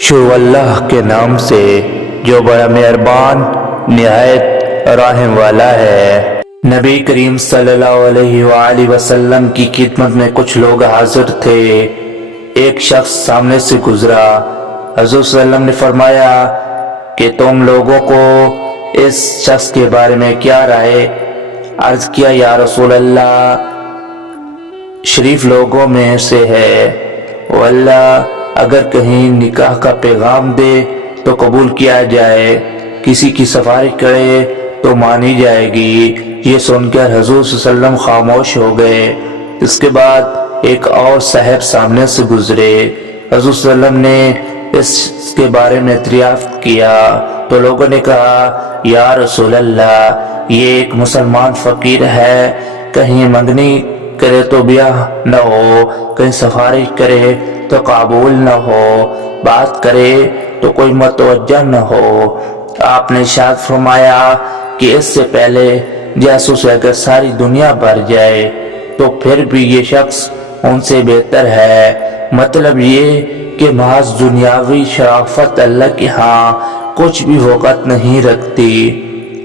شروع اللہ کے نام سے جو بڑا مہربان نہایت رحم والا ہے۔ نبی کریم صلی اللہ علیہ وآلہ وسلم کی خدمت میں کچھ لوگ حاضر تھے۔ ایک شخص سامنے سے گزرا۔ حضور صلی اللہ علیہ وسلم نے فرمایا کہ تم لوگوں کو اس شخص کے بارے میں کیا رائے؟ عرض کیا یا رسول اللہ، شریف لوگوں میں سے ہے، واللہ اگر کہیں نکاح کا پیغام دے تو قبول کیا جائے، کسی کی سفارش کرے تو مانی جائے گی۔ یہ سن کر حضور صلی اللہ علیہ وسلم خاموش ہو گئے۔ اس کے بعد ایک اور صاحب سامنے سے گزرے۔ حضور صلی اللہ علیہ وسلم نے اس کے بارے میں دریافت کیا تو لوگوں نے کہا یا رسول اللہ، یہ ایک مسلمان فقیر ہے، کہیں منگنی کرے تو بیاہ نہ ہو، کہیں سفارش کرے تو قبول نہ ہو، بات کرے تو کوئی متوجہ نہ ہو۔ آپ نے ارشاد فرمایا کہ اس سے پہلے جاسوس اگر ساری دنیا بھر جائے تو پھر بھی یہ شخص ان سے بہتر ہے۔ مطلب یہ کہ محض دنیاوی شرافت اللہ کے ہاں کچھ بھی وقت نہیں رکھتی۔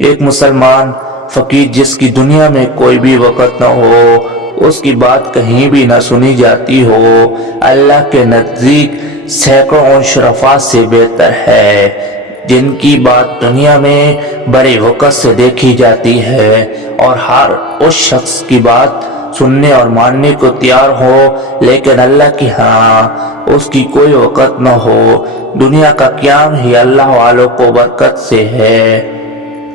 ایک مسلمان فقیر جس کی دنیا میں کوئی بھی وقت نہ ہو، اس کی بات کہیں بھی نہ سنی جاتی ہو، اللہ کے نزدیک سینکڑوں شرفاء سے بہتر ہے جن کی بات دنیا میں بڑے وقت سے دیکھی جاتی ہے، اور ہر اس شخص کی بات سننے اور ماننے کو تیار ہو، لیکن اللہ کی ہاں اس کی کوئی وقت نہ ہو۔ دنیا کا قیام ہی اللہ والوں کو برکت سے ہے۔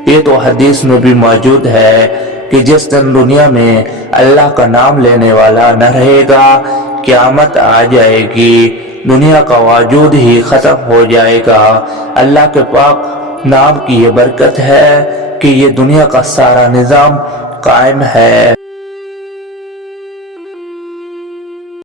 یہ تو حدیث میں بھی موجود ہے کہ جس دن دنیا میں اللہ کا نام لینے والا نہ رہے گا، قیامت آ جائے گی، دنیا کا وجود ہی ختم ہو جائے گا۔ اللہ کے پاک نام کی یہ برکت ہے کہ یہ دنیا کا سارا نظام قائم ہے۔